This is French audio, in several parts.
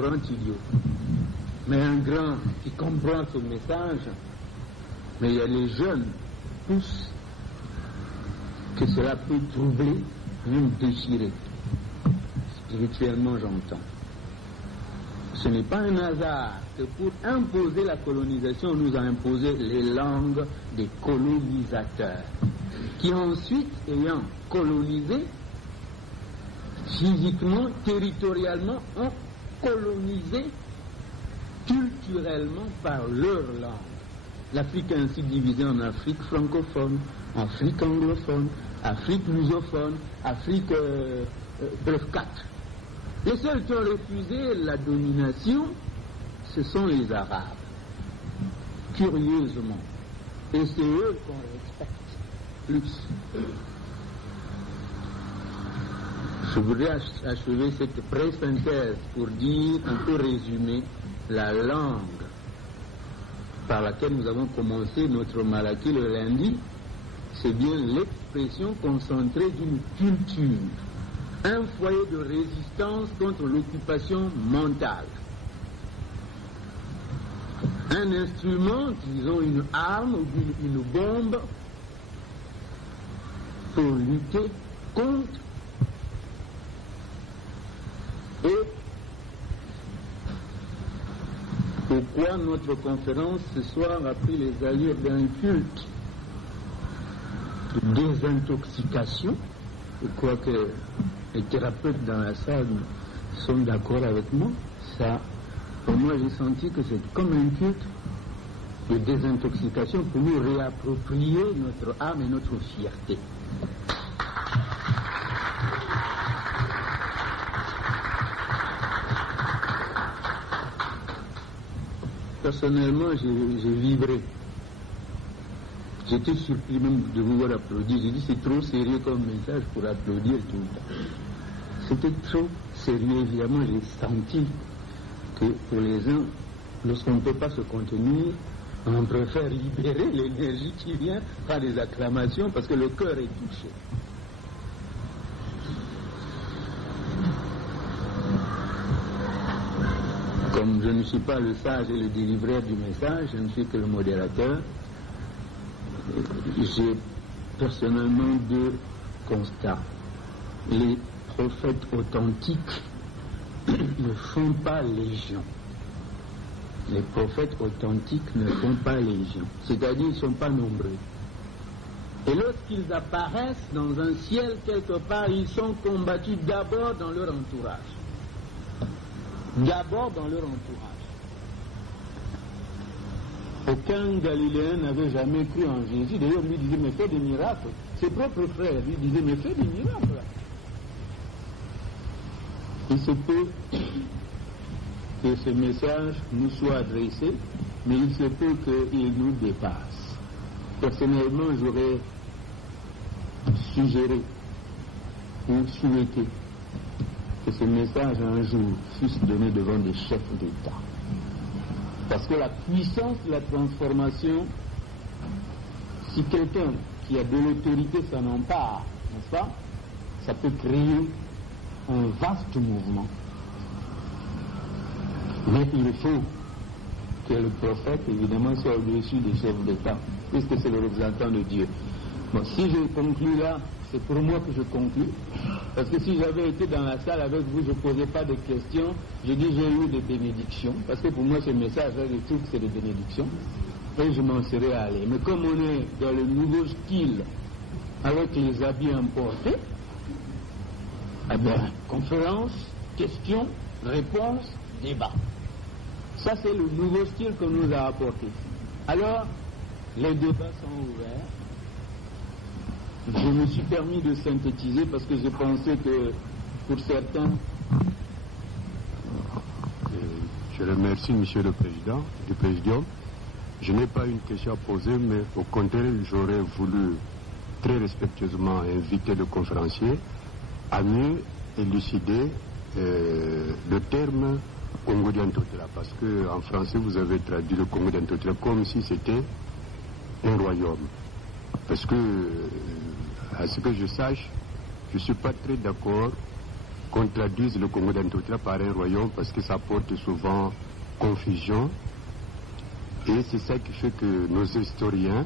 grand idiot. Mais un grand qui comprend ce message, mais il y a les jeunes, tous, que cela peut troubler, même déchirer. Spirituellement, j'entends. Ce n'est pas un hasard que pour imposer la colonisation, on nous a imposé les langues des colonisateurs, qui ensuite, ayant colonisé, physiquement, territorialement, ont colonisé culturellement par leur langue. L'Afrique est ainsi divisée en Afrique francophone, Afrique anglophone, Afrique lusophone, Afrique, bref, 4. Les seuls qui ont refusé la domination, ce sont les Arabes, curieusement. Et c'est eux qu'on respecte plus. Je voudrais achever cette pré-synthèse pour dire, un peu résumer, la langue par laquelle nous avons commencé notre Malaki le lundi, c'est bien l'expression concentrée d'une culture, un foyer de résistance contre l'occupation mentale, un instrument, disons une arme ou une bombe pour lutter contre et pourquoi notre conférence ce soir a pris les allures d'un culte de désintoxication. Je crois que les thérapeutes dans la salle sont d'accord avec moi. Ça, pour moi, j'ai senti que c'est comme un culte de désintoxication pour nous réapproprier notre âme et notre fierté. Personnellement, j'ai vibré. J'étais surpris même de vous voir applaudir. J'ai dit c'est trop sérieux comme message pour applaudir tout le temps. C'était trop sérieux, évidemment. J'ai senti que pour les uns, lorsqu'on ne peut pas se contenir, on préfère libérer l'énergie qui vient par des acclamations parce que le cœur est touché. Comme je ne suis pas le sage et le délivreur du message, je ne suis que le modérateur, j'ai personnellement deux constats. Les prophètes authentiques ne font pas légion. Les prophètes authentiques ne font pas légion. C'est-à-dire ils ne sont pas nombreux. Et lorsqu'ils apparaissent dans un ciel quelque part, ils sont combattus d'abord dans leur entourage. D'abord dans leur entourage. Aucun Galiléen n'avait jamais cru en Jésus. D'ailleurs, lui disait, mais fais des miracles. Ses propres frères lui disaient, mais fais des miracles. Il se peut que ce message nous soit adressé, mais il se peut qu'il nous dépasse. Personnellement, j'aurais suggéré ou souhaité que ce message un jour fusse donné devant des chefs d'État. Parce que la puissance de la transformation, si quelqu'un qui a de l'autorité s'en empare, n'est-ce pas, ça peut créer un vaste mouvement. Mais il faut que le prophète, évidemment, soit au-dessus des chefs d'État, puisque c'est le représentant de Dieu. Bon, si je conclue là, c'est pour moi que je conclue. Parce que si j'avais été dans la salle avec vous, je ne posais pas de questions. Je dis j'ai eu des bénédictions. Parce que pour moi, ce message-là, je trouve que c'est des bénédictions. Et je m'en serais allé. Mais comme on est dans le nouveau style, avec les habits importés, eh bien, conférence, questions, réponses, débat. Ça, c'est le nouveau style qu'on nous a apporté. Alors, les débats sont ouverts. Je me suis permis de synthétiser parce que je pensais que pour certains... Je remercie Monsieur le Président, du Président. Je n'ai pas une question à poser, mais au contraire, j'aurais voulu très respectueusement inviter le conférencier à mieux élucider le terme Congo d'Antotera, parce qu'en français, vous avez traduit le Congo d'Antotera comme si c'était un royaume. Parce que, à ce que je sache, je ne suis pas très d'accord qu'on traduise le Congo d'Antioquia par un royaume parce que ça porte souvent confusion. Et c'est ça qui fait que nos historiens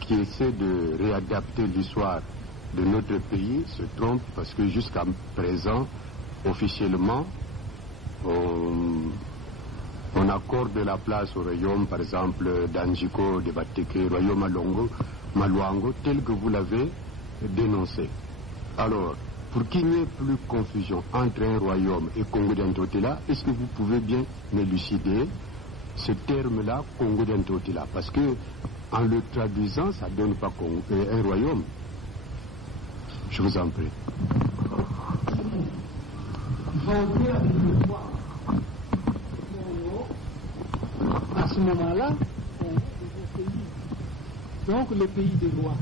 qui essaient de réadapter l'histoire de notre pays se trompent parce que jusqu'à présent, officiellement, on accorde la place au royaume, par exemple, d'Anjiko, de Bateke, royaume Maluango, tel que vous l'avez dénoncé. Alors, pour qu'il n'y ait plus confusion entre un royaume et Congo d'Antioquia, est-ce que vous pouvez bien m'élucider ce terme-là, Congo d'Antioquia? Parce que, en le traduisant, ça ne donne pas un royaume. Je vous en prie. À ce moment-là, donc le pays des lois.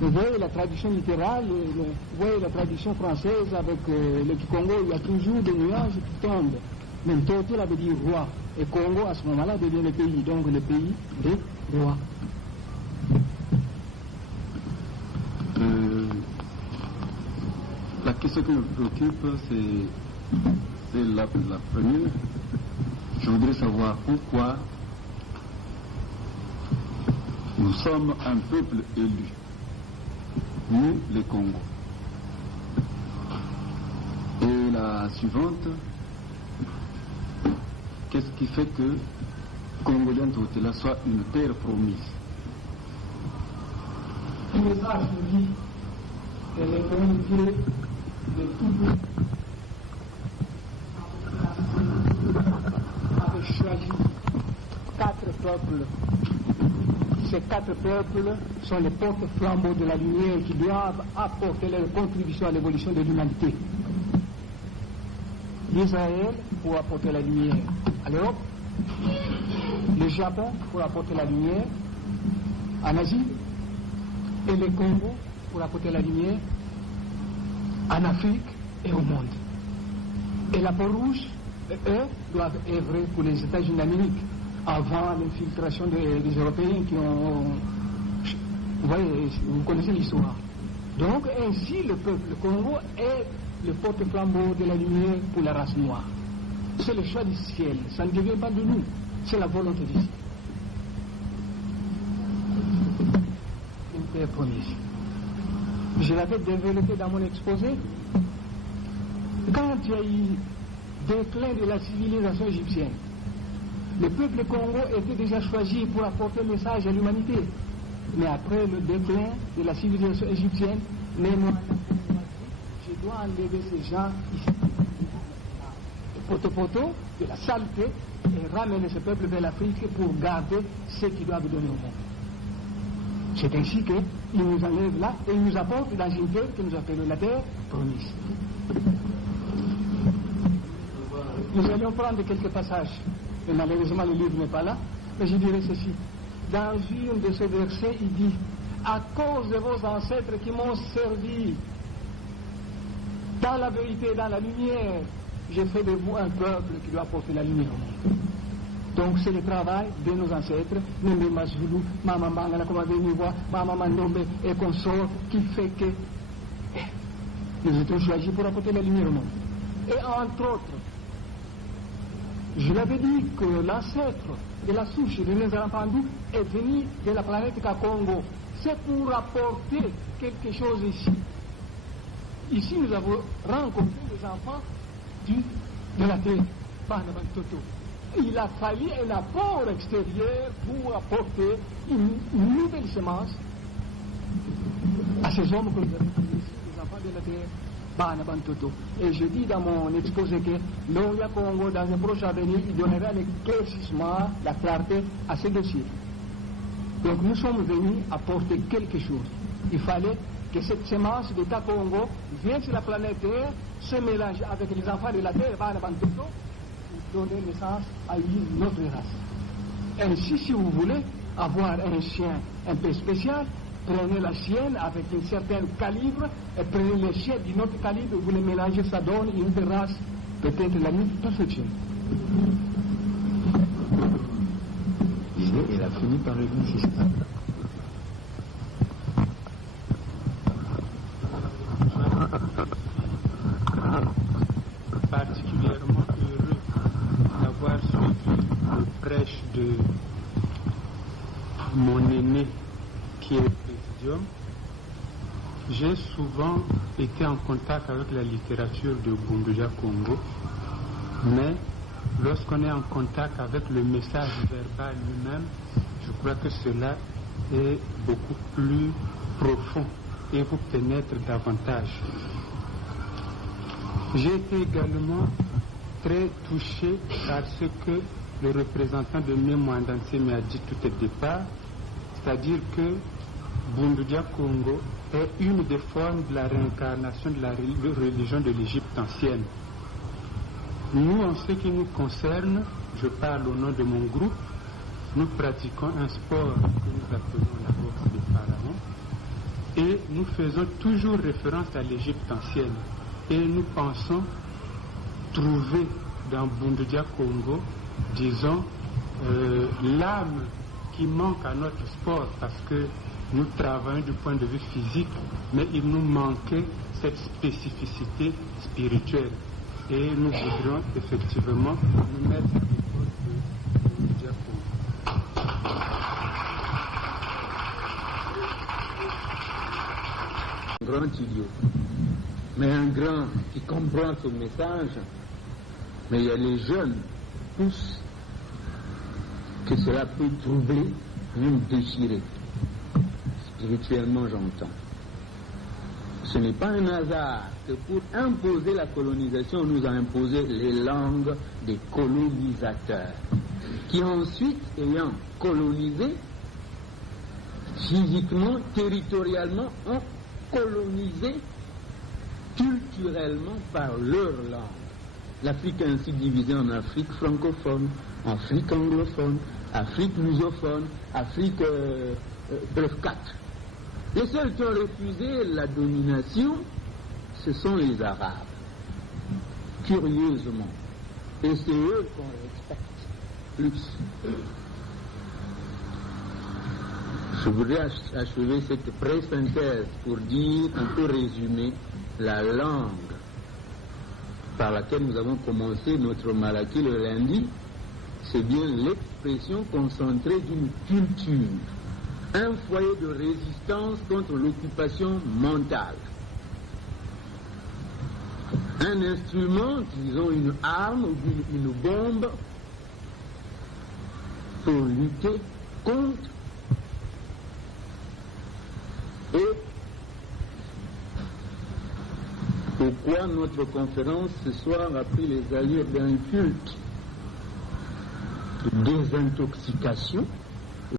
Vous voyez la traduction littérale, vous voyez la traduction française avec le Congo, il y a toujours des nuages qui tombent. Même Totil avait dit roi. Et Congo, à ce moment-là, devient le pays. Donc le pays des rois. La question qui me préoccupe, c'est la première. Je voudrais savoir pourquoi nous sommes un peuple élu, nous les Congos. Et la suivante, qu'est-ce qui fait que Congo d'Antioquia soit une terre promise? Le message nous dit que les communautés de tout avaient choisi 4 peuples. Ces 4 peuples sont les porte-flambeaux de la lumière qui doivent apporter leur contribution à l'évolution de l'humanité. L'Israël pour apporter la lumière à l'Europe, le Japon pour apporter la lumière en Asie, et le Congo pour apporter la lumière en Afrique et au monde. Et la Peau-Rouge, eux, doivent œuvrer pour les États-Unis d'Amérique avant l'infiltration des Européens qui ont... Vous voyez, vous connaissez l'histoire. Donc ainsi le peuple Congo est le porte-flambeau de la lumière pour la race noire. C'est le choix du ciel, ça ne devient pas de nous, c'est la volonté du ciel. Une terre promise. Je l'avais développé dans mon exposé. Quand il y a eu déclin de la civilisation égyptienne, le peuple Congo était déjà choisi pour apporter un message à l'humanité. Mais après le déclin de la civilisation égyptienne, même moi, je dois enlever ces gens ici, poto-poto, de la saleté, et ramener ce peuple vers l'Afrique pour garder ce qu'ils doivent donner au monde. C'est ainsi qu'ils nous enlèvent là et ils nous apportent dans une terre que nous appelons la terre promise. Nous allions prendre quelques passages, et malheureusement le livre n'est pas là, mais je dirais ceci. Dans une de ces versets, il dit « À cause de vos ancêtres qui m'ont servi dans la vérité, dans la lumière, j'ai fait de vous un peuple qui doit porter la lumière au monde. » Donc c'est le travail de nos ancêtres, Nembe Mazulu, Mama Mangala, comme avait mis voir, Mama Mandombe et consorts, qui fait que nous étions choisis pour apporter la lumière au monde. Et entre autres, je l'avais dit que l'ancêtre de la souche de Nézarapandou est venu de la planète Kakongo. C'est pour apporter quelque chose ici. Ici, nous avons rencontré les enfants de la terre, Banabantoto. Il a fallu un apport extérieur pour apporter une nouvelle semence à ces hommes que nous avons connus ici, les enfants de la terre. Banabantoto. Et je dis dans mon exposé que l'OIA Congo, dans un prochain avenir, il donnera l'éclaircissement, la clarté à ces dossiers. Donc nous sommes venus apporter quelque chose. Il fallait que cette semence d'État Congo vienne sur la planète Terre, se mélange avec les enfants de la Terre, Banabantoto, pour donner naissance à une autre race. Ainsi, si vous voulez avoir un chien un peu spécial, prenez la chienne avec un certain calibre et prenez le chien d'un autre calibre, vous les mélangez, ça donne une race peut-être la mieux perfection. Il a fini par le dire, c'est ça. prêche de mon aîné qui est au Présidium, j'ai souvent été en contact avec la littérature de Boundoudja Congo, mais lorsqu'on est en contact avec le message verbal lui-même, je crois que cela est beaucoup plus profond et vous pénètre davantage. J'ai été également très touché par ce que le représentant de Mémoandanse m'a dit tout au départ, c'est-à-dire que Boundoudja Congo est une des formes de la réincarnation de la religion de l'Égypte ancienne. Nous, en ce qui nous concerne, je parle au nom de mon groupe, nous pratiquons un sport que nous appelons la boxe des pharaons et nous faisons toujours référence à l'Égypte ancienne. Et nous pensons trouver dans Boundoudja Congo, disons, l'âme qui manque à notre sport parce que nous travaillons du point de vue physique, mais il nous manquait cette spécificité spirituelle. Et nous voudrions effectivement nous mettre à l'école de Boundoudja Congo. Un grand idiot, mais un grand qui comprend ce message, mais il y a les jeunes, tous, que cela peut troubler, même déchirer. Spirituellement, j'entends. Ce n'est pas un hasard que pour imposer la colonisation, on nous a imposé les langues des colonisateurs, qui ensuite, ayant colonisé, physiquement, territorialement, ont colonisé culturellement par leur langue. L'Afrique est ainsi divisée en Afrique francophone, Afrique anglophone, Afrique lusophone, Afrique, bref, 4. Les seuls qui ont refusé la domination, ce sont les Arabes, curieusement. Et c'est eux qu'on respecte plus. Je voudrais achever cette pré-synthèse pour dire, un peu résumer, la langue par laquelle nous avons commencé notre Malaki le lundi, c'est bien l'expression concentrée d'une culture, un foyer de résistance contre l'occupation mentale, un instrument, disons une arme ou une bombe pour lutter contre et pourquoi notre conférence ce soir a pris les allures d'un culte de désintoxication